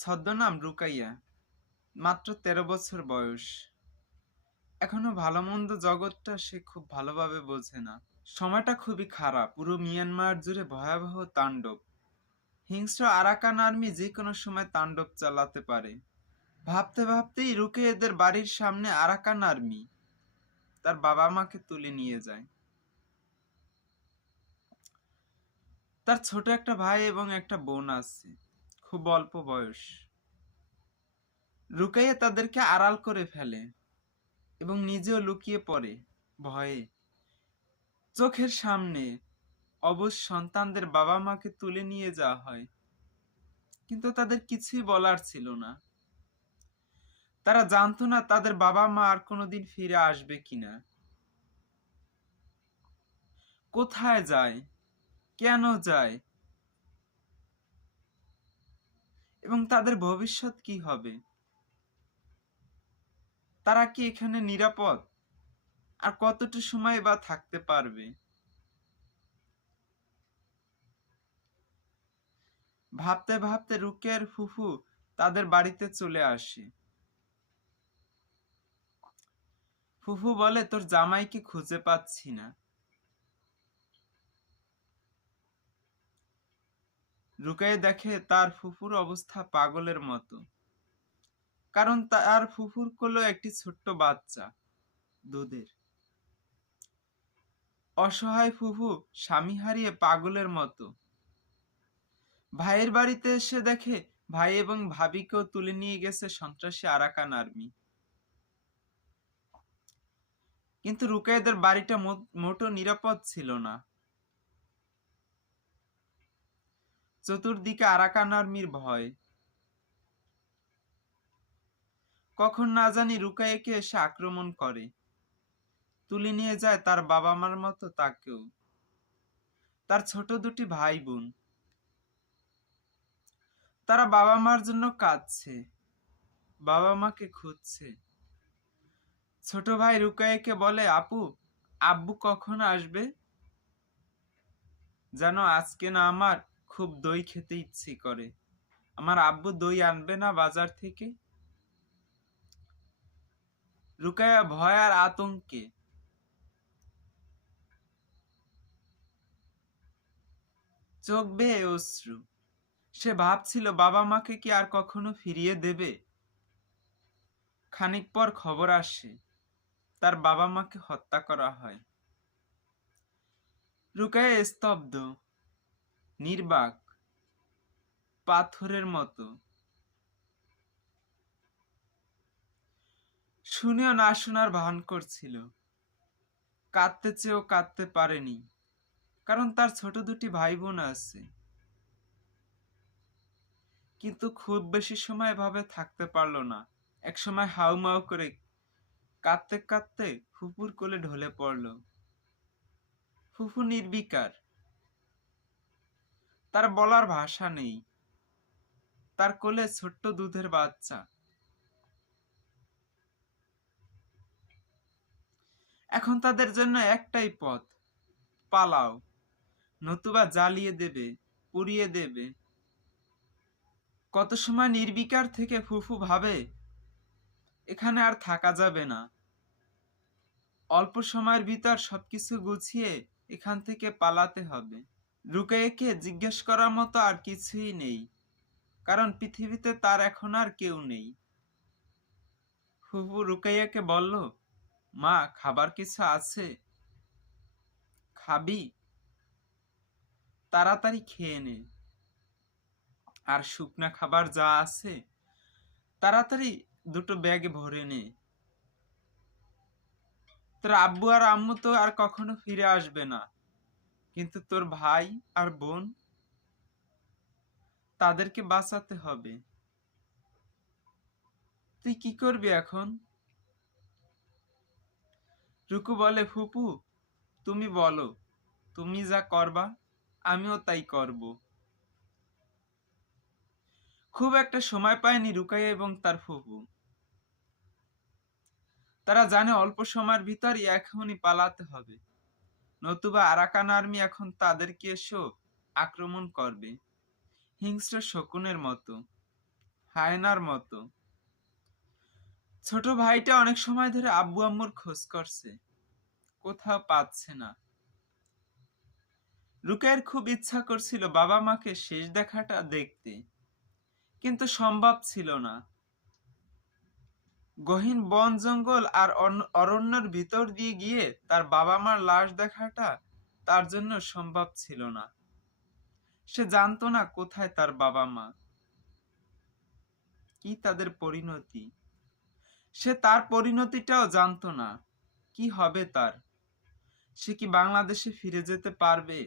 ছদ্মনাম রুকাইয়া। মাত্র ১৩ বছর বয়স। এখনো ভালো মন্দ জগৎটা সে খুব ভালোভাবে বোঝে না। সময়টা খুবই খারাপ। পুরো মিয়ানমার জুড়ে ভয়াবহ তাণ্ডব। হিংস্র আরাকান আর্মি যে কোনো সময় তাণ্ডব চালাতে পারে। ভাবতে ভাবতেই রুকেয়াদের বাড়ির সামনে আরাকান আর্মি তার বাবা মাকে তুলে নিয়ে যায়। তার ছোট একটা ভাই এবং একটা বোন আছে, খুব অল্প বয়স। রুকাইয়া তাদেরকে আড়াল করে ফেলে এবং নিজেও লুকিয়ে পড়ে ভয়ে। চোখের সামনে অবুঝ সন্তানদের বাবা মাকে তুলে নিয়ে যাওয়া হয়, কিন্তু তাদের কিছুই বলার ছিল না। তারা জানতো না তাদের বাবা মা আর কোনোদিন ফিরে আসবে কিনা, কোথায় যায়, কেন যায়, এবং তাদের ভবিষ্যৎ কি হবে। তারা কি এখানে নিরাপদ, আর কতটা সময় বা থাকতে পারবে। ভাবতে ভাবতে রুকেয়ার ফুফু তাদের বাড়িতে চলে আসে। ফুফু বলে, তোর জামাইকে খুঁজে পাচ্ছি না। রুকাইয়া দেখে তার ফুফুর অবস্থা পাগলের মতো, কারণ তার ফুফুর কোলে একটি ছোট্ট বাচ্চা, দুধের। অসহায় ফুফু স্বামী হারিয়ে পাগলের মতো ভাইয়ের বাড়িতে এসে দেখে ভাই এবং ভাবিকেও তুলে নিয়ে গেছে সন্ত্রাসী আরাকান আর্মি। কিন্তু রুকাইয়াদের বাড়িটা মোটো নিরাপদ ছিল না। চতুর্দিকে আরাকান আর্মির ভয়। কখন না জানি রুকাইয়াকে এসে আক্রমণ করে, তুলে নিয়ে যায় তার বাবা মার মতো তাকেও, তার ছোট দুটি ভাই বোন। তারা বাবা মার জন্য কাঁদছে, বাবা মাকে খুঁজছে। ছোট ভাই রুকাইয়াকে বলে, আপু, আব্বু কখন আসবে? যেন আজকে না আমার খুব দই খেতে ইচ্ছে করে। আমার আব্বু দই আনবে না বাজার থেকে? রুকাইয়া ভয় আর আতঙ্কে চোখ বেয়ে অশ্রু। সে ভাবছিল বাবা মাকে কি আর কখনো ফিরিয়ে দেবে। খানিক পর খবর আসে তার বাবা মাকে হত্যা করা হয়। রুকাইয়া স্তব্ধ, নির্বাক, পাথরের মতো। শুনেও না শোনার ভান করছিল। কাঁদতে চেয়েও কাঁদতে পারেনি, কারণ তার ছোট দুটি ভাই বোন আছে। কিন্তু খুব বেশি সময় এভাবে থাকতে পারলো না। একসময় হাউমাউ করে কাঁদতে কাঁদতে ফুপুর কোলে ঢলে পড়ল। ফুফু নির্বিকার, তার বলার ভাষা নেই। তার কোলে ছোট্ট দুধের বাচ্চা। এখন তাদের জন্য একটাই পথ, পালাও, নতুবা জ্বালিয়ে দেবে, পুড়িয়ে দেবে। কত সময় নির্বিকার থেকে ফুফু ভাবে, এখানে আর থাকা যাবে না। অল্প সময়ের ভিতর সবকিছু গুছিয়ে এখান থেকে পালাতে হবে। রুকাইয়াকে জিজ্ঞেস করার মতো আর কিছুই নেই, কারণ পৃথিবীতে তার এখন আর কেউ নেই। ফুফু রুকাইয়াকে বলল, মা, খাবার কিছু আছে? খাবি? তাড়াতাড়ি খেয়ে নে। আর শুকনা খাবার যা আছে তাড়াতাড়ি দুটো ব্যাগে ভরে নে। তোর আব্বু আর আম্মু তো আর কখনো ফিরে আসবে না, কিন্তু তোর ভাই আর বোন, তাদেরকে বাঁচাতে হবে। তুই কি করবি এখন? রুকু বলে, ফুপু, তুমি বলো, তুমি যা করবা আমিও তাই করব। খুব একটা সময় পায়নি রুকাইয়া এবং তার ফুপু। তারা জানে অল্প সময়ের ভিতরই এখনই পালাতে হবে, নতুবা আরাকান আর্মি এখন তাদেরকে এসেও আক্রমণ করবে, হিংস্র শকুনের মতো। হায়নার মতো। ছোট ভাইটা অনেক সময় ধরে আব্বু আম্মুর খোঁজ করছে, কোথাও পাচ্ছে না। রুকাইয়ের খুব ইচ্ছা করছিল বাবা মাকে শেষ দেখাটা দেখতে, কিন্তু সম্ভব ছিল না। গহীন বন জঙ্গল আর অরণ্যের ভিতর দিয়ে গিয়ে তার বাবা মার লাশ দেখাটা তার জন্য সম্ভব ছিল না। সে জানতো না কোথায় তার বাবা মা, কি তাদের পরিণতি। সে তার পরিণতিটাও জানতো না, কি হবে তার। সে কি বাংলাদেশে ফিরে যেতে পারবে?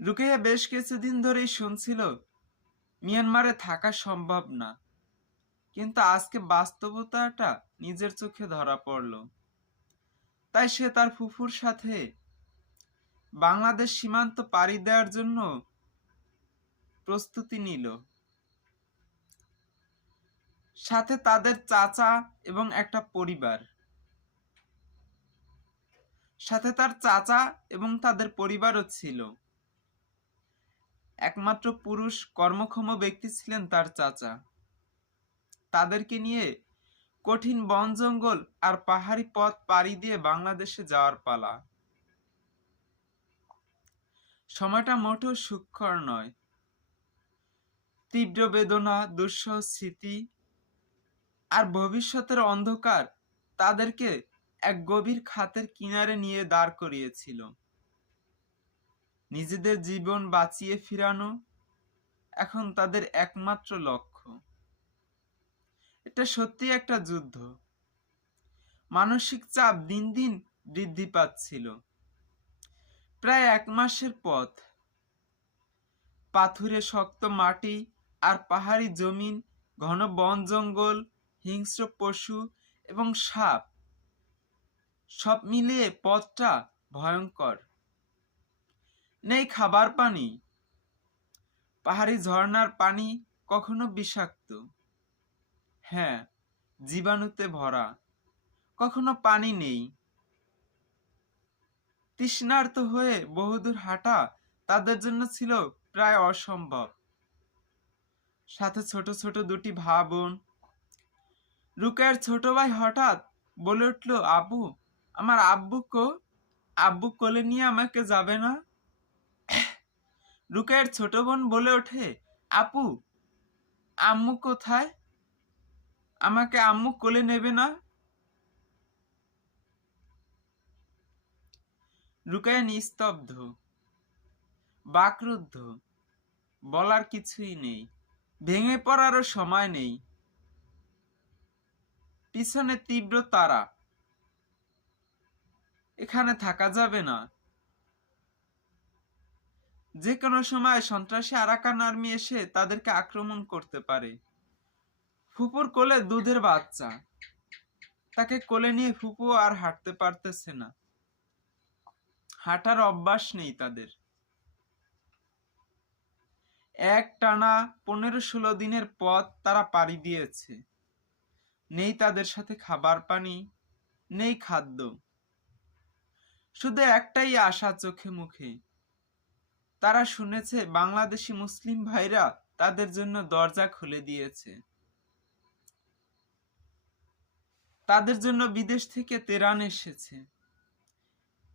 রুকাইয়া বেশ কিছুদিন ধরেই শুনছিল মিয়ানমারে থাকা সম্ভব না, কিন্তু আজকে বাস্তবতাটা নিজের চোখে ধরা পড়ল। তাই সে তার ফুফুর সাথে বাংলাদেশ সীমান্ত পাড়ি দেওয়ার জন্য প্রস্তুতি নিল। সাথে তাদের চাচা এবং একটা পরিবার, সাথে তার চাচা এবং তাদের পরিবারও ছিল। একমাত্র পুরুষ কর্মক্ষম ব্যক্তি ছিলেন তার চাচা। তাদেরকে নিয়ে কঠিন বন জঙ্গল আর পাহাড়ি পথ পাড়ি দিয়ে বাংলাদেশে যাওয়ার পালা। সময়টা মোটেও সুখকর নয়। তীব্র বেদনা, দুঃসহ স্মৃতি আর ভবিষ্যতের অন্ধকার তাদেরকে এক গভীর খাতের কিনারে নিয়ে দাঁড় করিয়েছিল। নিজেদের জীবন বাঁচিয়ে ফিরানো এখন তাদের একমাত্র লক্ষ্য। এটা সত্যি একটা যুদ্ধ। মানসিক চাপ দিন দিন বৃদ্ধি পাচ্ছিল। প্রায় 1 মাসের পথ। পাথুরে শক্ত মাটি আর পাহাড়ি জমিন, ঘন বন জঙ্গল, হিংস্র পশু এবং সাপ, সব মিলিয়ে পথটা ভয়ঙ্কর। নেই খাবার পানি। পাহাড়ি ঝর্ণার পানি কখনো বিষাক্ত, হ্যাঁ, জীবাণুতে ভরা। কখনো পানি নেই। তৃষ্ণার্ত হয়ে বহুদূর হাঁটা তাদের জন্য ছিল প্রায় অসম্ভব। সাথে ছোট ছোট 2টি ভাই-বোন। রুকাইয়ের ছোট ভাই হঠাৎ বলে উঠল, আব্বু, আমার আব্বু কো? আব্বু কোলে নিয়ে আমাকে যাবে না? রুকাইয়ের ছোট বোন বলে ওঠে, আপু, আম্মু কোথায়? আমাকে আম্মু কোলে নেবে না? রুকাইয়া নিস্তব্ধ, বাকরুদ্ধ, বলার কিছুই নেই। ভেঙে পড়ারও সময় নেই। পিছনে তীব্র তাড়া। এখানে থাকা যাবে না। যে কোনো সময় সন্ত্রাসী আরাকান আর্মি এসে তাদেরকে আক্রমণ করতে পারে। ফুপুর কোলে দুধের বাচ্চা। তাকে কোলে নিয়ে ফুপু আর হাঁটতে পারতেছে না। হাঁটার অভ্যাস নেই তাদের। একটানা 15-16 দিনের পথ তারা পাড়ি দিয়েছে। নেই তাদের সাথে খাবার পানি, নেই খাদ্য। শুধু একটাই আশা চোখে মুখে। তারা শুনেছে বাংলাদেশি মুসলিম ভাইরা তাদের জন্য দরজা খুলে দিয়েছে। তাদের জন্য বিদেশ থেকে তেরান এসেছে।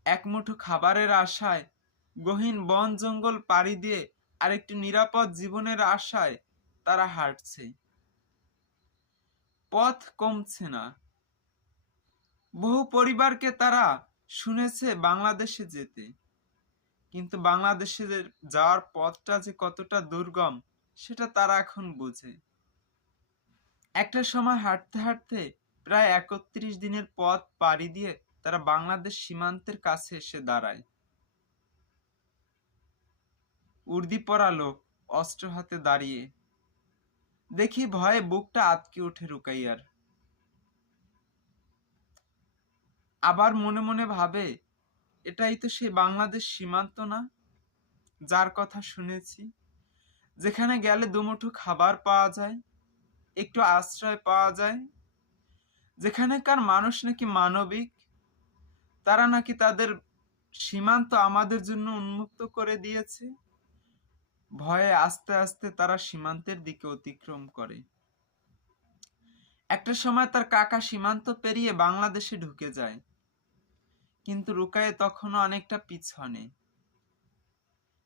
এক মুঠো খাবারের আশায় গহীন বন জঙ্গল পাড়ি দিয়ে আরেকটি নিরাপদ জীবনের আশায় তারা হাঁটছে। পথ কমছে না। বহু পরিবারকে তারা শুনেছে বাংলাদেশে যেতে, কিন্তু বাংলাদেশে যাওয়ার পথটা যে কতটা দুর্গম সেটা তারা এখন বুঝে। একটা সময় হাঁটতে হাঁটতে প্রায় 31 দিনের পথ পাড়ি দিয়ে তারা বাংলাদেশ সীমান্তের কাছে এসে দাঁড়ায়। উর্দি পরা লোক অস্ত্র হাতে দাঁড়িয়ে। দেখি ভয়ে বুকটা আঁতকে ওঠে রুকাইয়ার। আবার মনে মনে ভাবে, এটাই তো সেই বাংলাদেশ সীমান্ত না, যার কথা শুনেছি, যেখানে গেলে দুমুঠো খাবার পাওয়া যায়, একটু আশ্রয় পাওয়া যায়, যেখানেকার মানুষ নাকি মানবিক, তারা নাকি তাদের সীমান্ত আমাদের জন্য উন্মুক্ত করে দিয়েছে। ভয়ে আস্তে আস্তে তারা সীমান্তের দিকে অতিক্রম করে। একটা সময় তার কাকা সীমান্ত পেরিয়ে বাংলাদেশে ঢুকে যায়, কিন্তু রুকাইয়া তখনও অনেকটা পিছনে।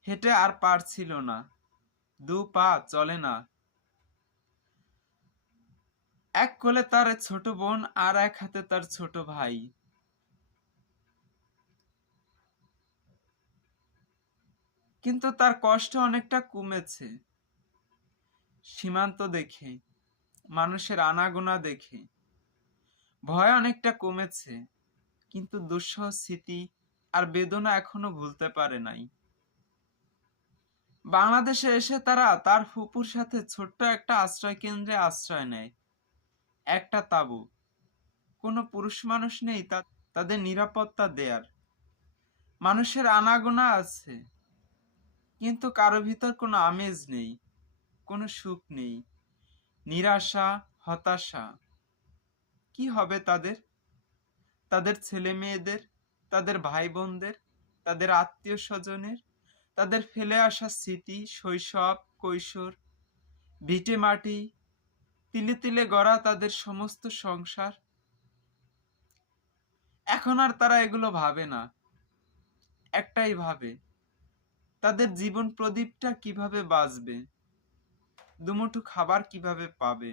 হেঁটে আর পারছিল না, দু পা চলে না। এক কোলে তার ছোট বোন আর এক হাতে তার ছোট ভাই। কিন্তু তার কষ্ট অনেকটা কমেছে সীমান্ত দেখে, মানুষের আনাগোনা দেখে। ভয় অনেকটা কমেছে, কিন্তু দুঃসহ স্মৃতি আর বেদনা এখনো ভুলতে পারে নাই। বাংলাদেশে এসে তারা তার ফুপুর সাথে ছোট্ট একটা আশ্রয় কেন্দ্রে আশ্রয় নেয়। একটা তাঁবু, কোনো পুরুষ মানুষ নেই তাদের নিরাপত্তা দেয়ার। মানুষের আনাগোনা আছে, কিন্তু কারো ভিতর কোনো আমেজ নেই, কোনো সুখ নেই। নিরাশা, হতাশা। কি হবে তাদের, তাদের ছেলে মেয়েদের, তাদের ভাই বোনদের, তাদের আত্মীয় স্বজনের, তাদের ফেলে আসা স্মৃতি, শৈশব, কৈশোর, ভিটে মাটি, তিলে তিলে গড়া তাদের সমস্ত সংসার। এখন আর তারা এগুলো ভাবে না, একটাই ভাবে, তাদের জীবন প্রদীপটা কিভাবে বাঁচবে, দুমুঠো খাবার কিভাবে পাবে।